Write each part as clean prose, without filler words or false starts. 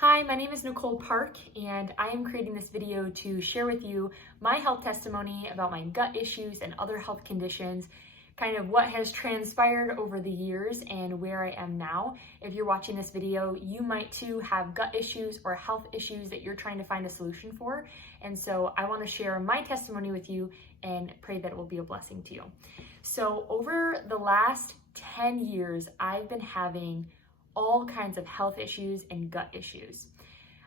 Hi, my name is Nicole Park, and I am creating this video to share with you my health testimony about my gut issues and other health conditions, kind of what has transpired over the years and where I am now. If you're watching this video, you might too have gut issues or health issues that you're trying to find a solution for. And so I want to share my testimony with you and pray that it will be a blessing to you. So over the last 10 years, I've been having all kinds of health issues and gut issues.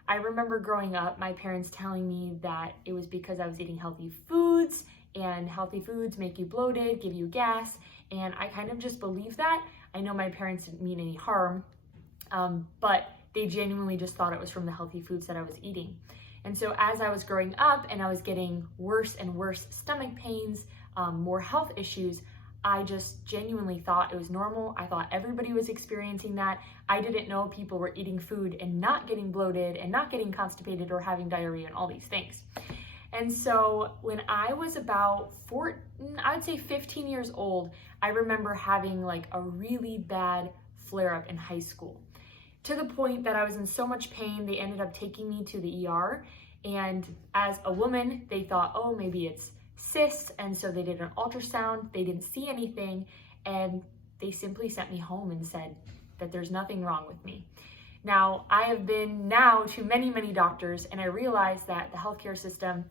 I remember growing up, my parents telling me that it was because I was eating healthy foods, and healthy foods make you bloated, give you gas, and I kind of just believed that. I know my parents didn't mean any harm, but they genuinely just thought it was from the healthy foods that I was eating. And so as I was growing up and I was getting worse and worse stomach pains, more health issues, I just genuinely thought it was normal. I thought everybody was experiencing that. I didn't know people were eating food and not getting bloated and not getting constipated or having diarrhea and all these things. And so when I was about 15 years old, I remember having like a really bad flare-up in high school, to the point that I was in so much pain, they ended up taking me to the ER. And as a woman, they thought, oh, maybe it's cysts, and so they did an ultrasound. They didn't see anything, and they simply sent me home and said that there's nothing wrong with me. Now, I have been now to many doctors, and I realize that the healthcare system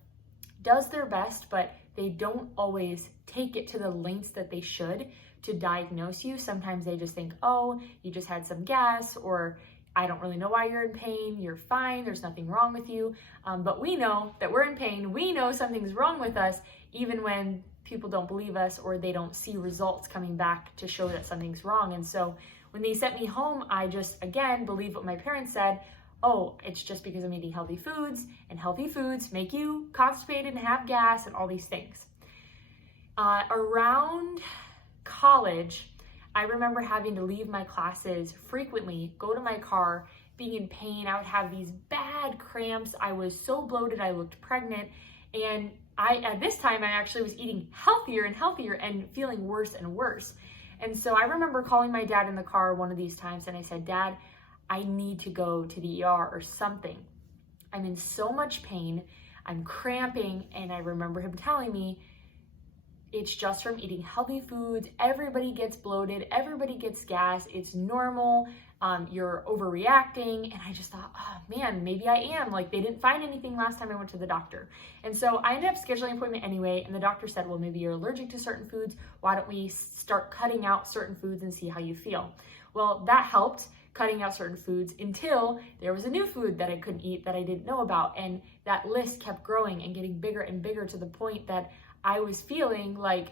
does their best, but they don't always take it to the lengths that they should to diagnose you. Sometimes they just think, oh, you just had some gas, or I don't really know why you're in pain, you're fine, there's nothing wrong with you. But we know that we're in pain, we know something's wrong with us, even when people don't believe us or they don't see results coming back to show that something's wrong. And so when they sent me home, I just, again, believed what my parents said. Oh, it's just because I'm eating healthy foods, and healthy foods make you constipated and have gas and all these things. Around college, I remember having to leave my classes frequently, go to my car, being in pain. I would have these bad cramps. I was so bloated, I looked pregnant. And at this time, I actually was eating healthier and healthier and feeling worse and worse. And so I remember calling my dad in the car one of these times, and I said, Dad, I need to go to the ER or something. I'm in so much pain, I'm cramping. And I remember him telling me, it's just from eating healthy foods. Everybody gets bloated, everybody gets gas, it's normal, you're overreacting. And I just thought, oh man, maybe I am. Like, they didn't find anything last time I went to the doctor. And so I ended up scheduling an appointment anyway, and the doctor said, well, maybe you're allergic to certain foods. Why don't we start cutting out certain foods and see how you feel? Well, that helped, cutting out certain foods, until there was a new food that I couldn't eat that I didn't know about. And that list kept growing and getting bigger and bigger, to the point that I was feeling like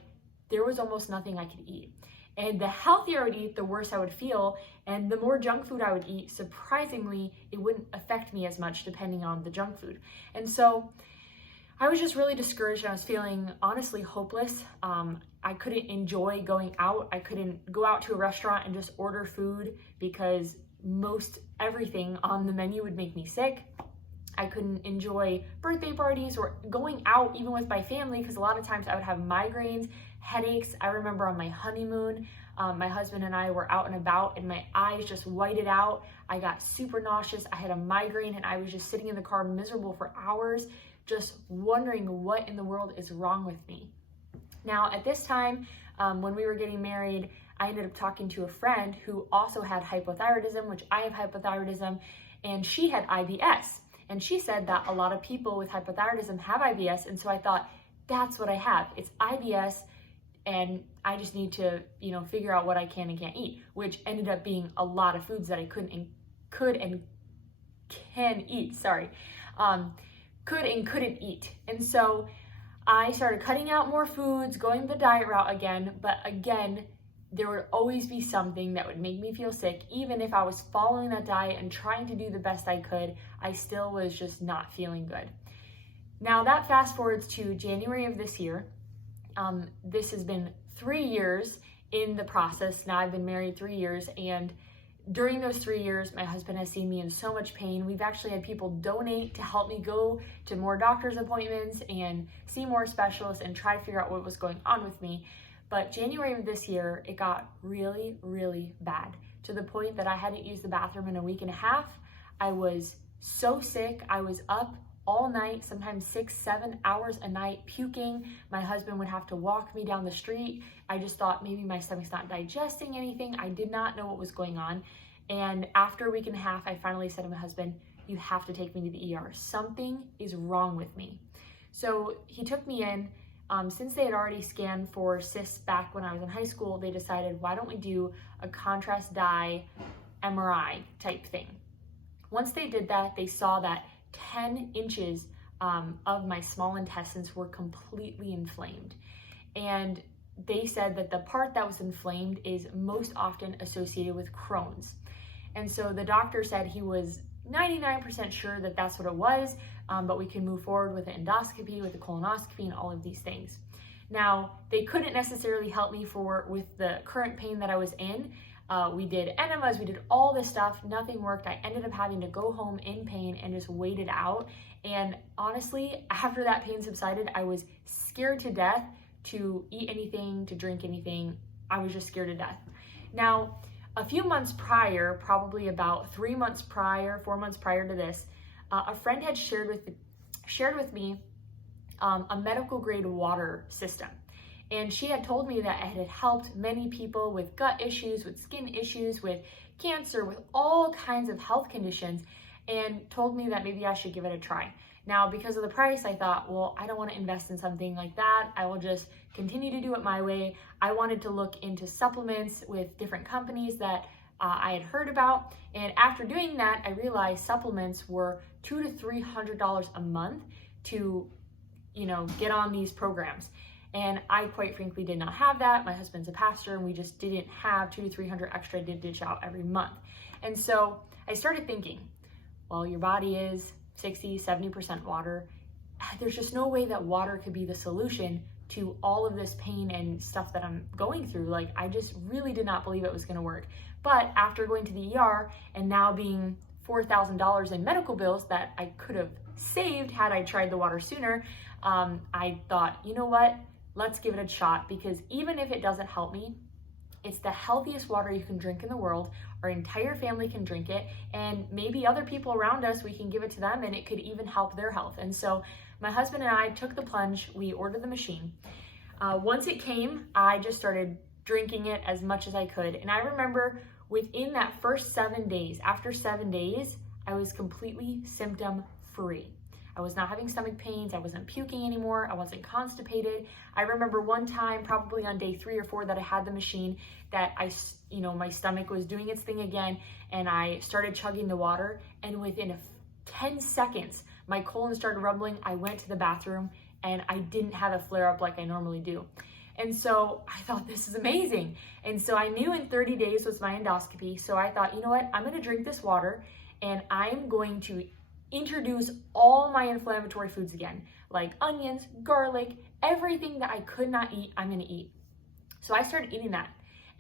there was almost nothing I could eat. And the healthier I would eat, the worse I would feel. And the more junk food I would eat, surprisingly, it wouldn't affect me as much depending on the junk food. And so I was just really discouraged. I was feeling honestly hopeless. I couldn't enjoy going out. I couldn't go out to a restaurant and just order food because most everything on the menu would make me sick. I couldn't enjoy birthday parties or going out even with my family, because a lot of times I would have migraines, headaches. I remember on my honeymoon, my husband and I were out and about, and my eyes just whited out. I got super nauseous. I had a migraine, and I was just sitting in the car miserable for hours, just wondering what in the world is wrong with me. Now, at this time, when we were getting married, I ended up talking to a friend who also had hypothyroidism, which I have hypothyroidism, and she had IBS. And she said that a lot of people with hypothyroidism have IBS. And so I thought, that's what I have. It's IBS, and I just need to, figure out what I can and can't eat, which ended up being a lot of foods that I could and couldn't eat. And so I started cutting out more foods, going the diet route again. But again, there would always be something that would make me feel sick. Even if I was following that diet and trying to do the best I could, I still was just not feeling good. Now that fast forwards to January of this year. This has been 3 years in the process. Now I've been married 3 years, and during those 3 years, my husband has seen me in so much pain. We've actually had people donate to help me go to more doctor's appointments and see more specialists and try to figure out what was going on with me. But January of this year, it got really bad, to the point that I hadn't used the bathroom in a week and a half. I was so sick. I was up all night, sometimes 6-7 hours a night, puking. My husband would have to walk me down the street. I just thought maybe my stomach's not digesting anything. I did not know what was going on. And after a week and a half, I finally said to my husband, you have to take me to the ER. Something is wrong with me. So he took me in. Since they had already scanned for cysts back when I was in high school, they decided, why don't we do a contrast dye MRI type thing. Once they did that, they saw that 10 inches of my small intestines were completely inflamed. And they said that the part that was inflamed is most often associated with Crohn's. And so the doctor said he was 99% sure that that's what it was, but we can move forward with an endoscopy, with a colonoscopy, and all of these things. Now, they couldn't necessarily help me with the current pain that I was in. We did enemas, we did all this stuff, nothing worked. I ended up having to go home in pain and just wait it out. And honestly, after that pain subsided, I was scared to death to eat anything, to drink anything. I was just scared to death. Now, a few months prior, probably about 4 months prior to this, a friend had shared with me a medical grade water system. And she had told me that it had helped many people with gut issues, with skin issues, with cancer, with all kinds of health conditions, and told me that maybe I should give it a try. Now, because of the price, I thought, well, I don't want to invest in something like that. I will just continue to do it my way. I wanted to look into supplements with different companies that I had heard about. And after doing that, I realized supplements were $200 to $300 a month to, get on these programs. And I quite frankly did not have that. My husband's a pastor and we just didn't have $200 to $300 extra to dish out every month. And so I started thinking, well, your body is 60-70% water. There's just no way that water could be the solution to all of this pain and stuff that I'm going through. Like, I just really did not believe it was gonna work. But after going to the ER and now being $4,000 in medical bills that I could have saved had I tried the water sooner, I thought, you know what? Let's give it a shot, because even if it doesn't help me, it's the healthiest water you can drink in the world. Our entire family can drink it, and maybe other people around us, we can give it to them and it could even help their health. And so my husband and I took the plunge. We ordered the machine. Once it came, I just started drinking it as much as I could. And I remember within that first 7 days, after 7 days, I was completely symptom free. I was not having stomach pains. I wasn't puking anymore. I wasn't constipated. I remember one time, probably on day 3 or 4 that I had the machine, that my stomach was doing its thing again, and I started chugging the water, and within 10 seconds, my colon started rumbling. I went to the bathroom and I didn't have a flare up like I normally do. And so I thought, this is amazing. And so I knew in 30 days was my endoscopy. So I thought, you know what? I'm going to drink this water and I'm going to introduce all my inflammatory foods again, like onions, garlic, everything that I could not eat, I'm gonna eat. So I started eating that.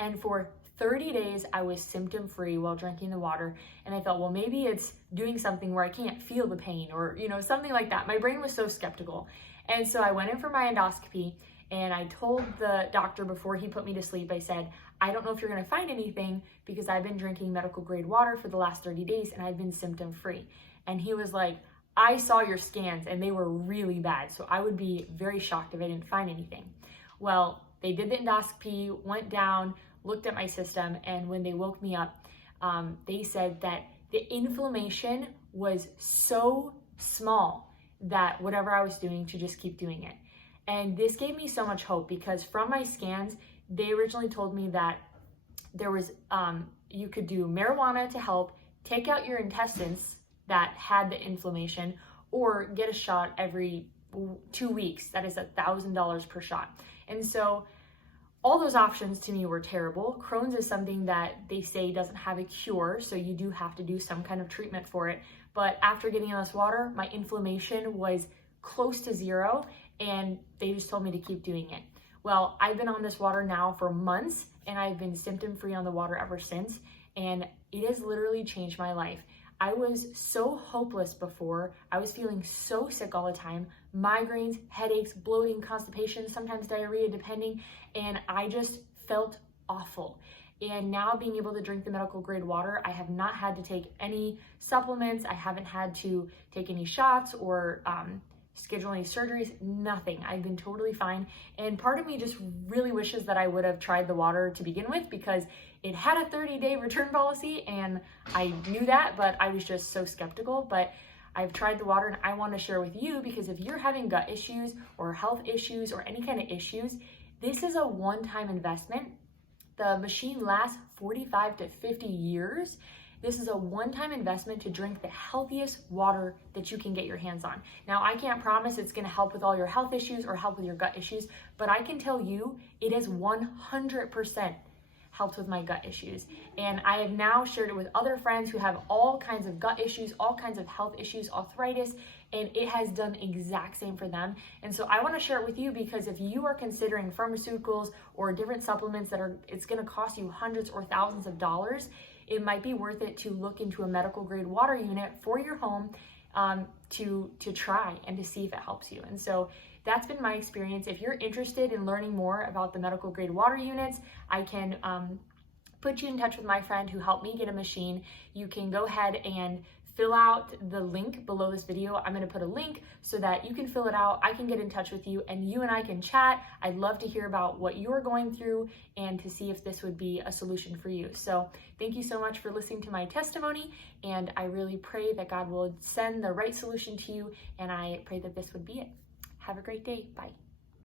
And for 30 days, I was symptom free while drinking the water. And I thought, well, maybe it's doing something where I can't feel the pain or, something like that. My brain was so skeptical. And so I went in for my endoscopy and I told the doctor before he put me to sleep, I said, I don't know if you're gonna find anything because I've been drinking medical grade water for the last 30 days and I've been symptom free. And he was like, I saw your scans and they were really bad. So I would be very shocked if I didn't find anything. Well, they did the endoscopy, went down, looked at my system. And when they woke me up, they said that the inflammation was so small that whatever I was doing to just keep doing it. And this gave me so much hope, because from my scans, they originally told me that there was, you could do marijuana to help take out your intestines that had the inflammation, or get a shot every 2 weeks. That is $1,000 per shot. And so all those options to me were terrible. Crohn's is something that they say doesn't have a cure, so you do have to do some kind of treatment for it. But after getting on this water, my inflammation was close to 0, and they just told me to keep doing it. Well, I've been on this water now for months, and I've been symptom-free on the water ever since, and it has literally changed my life. I was so hopeless before. I was feeling so sick all the time, migraines, headaches, bloating, constipation, sometimes diarrhea, depending, and I just felt awful. And now being able to drink the medical grade water, I have not had to take any supplements. I haven't had to take any shots or schedule any surgeries, nothing. I've been totally fine. And part of me just really wishes that I would have tried the water to begin with, because it had a 30-day return policy and I knew that, but I was just so skeptical. But I've tried the water and I want to share with you, because if you're having gut issues or health issues or any kind of issues, this is a one-time investment. The machine lasts 45 to 50 years. This is a one-time investment to drink the healthiest water that you can get your hands on. Now, I can't promise it's going to help with all your health issues or help with your gut issues, but I can tell you it has 100% helped with my gut issues. And I have now shared it with other friends who have all kinds of gut issues, all kinds of health issues, arthritis, and it has done exact same for them. And so I want to share it with you, because if you are considering pharmaceuticals or different supplements it's going to cost you hundreds or thousands of dollars, it might be worth it to look into a medical grade water unit for your home to try and to see if it helps you. And so that's been my experience. If you're interested in learning more about the medical grade water units, I can put you in touch with my friend who helped me get a machine. You can go ahead and fill out the link below this video. I'm going to put a link so that you can fill it out. I can get in touch with you and you and I can chat. I'd love to hear about what you're going through and to see if this would be a solution for you. So thank you so much for listening to my testimony, and I really pray that God will send the right solution to you, and I pray that this would be it. Have a great day. Bye.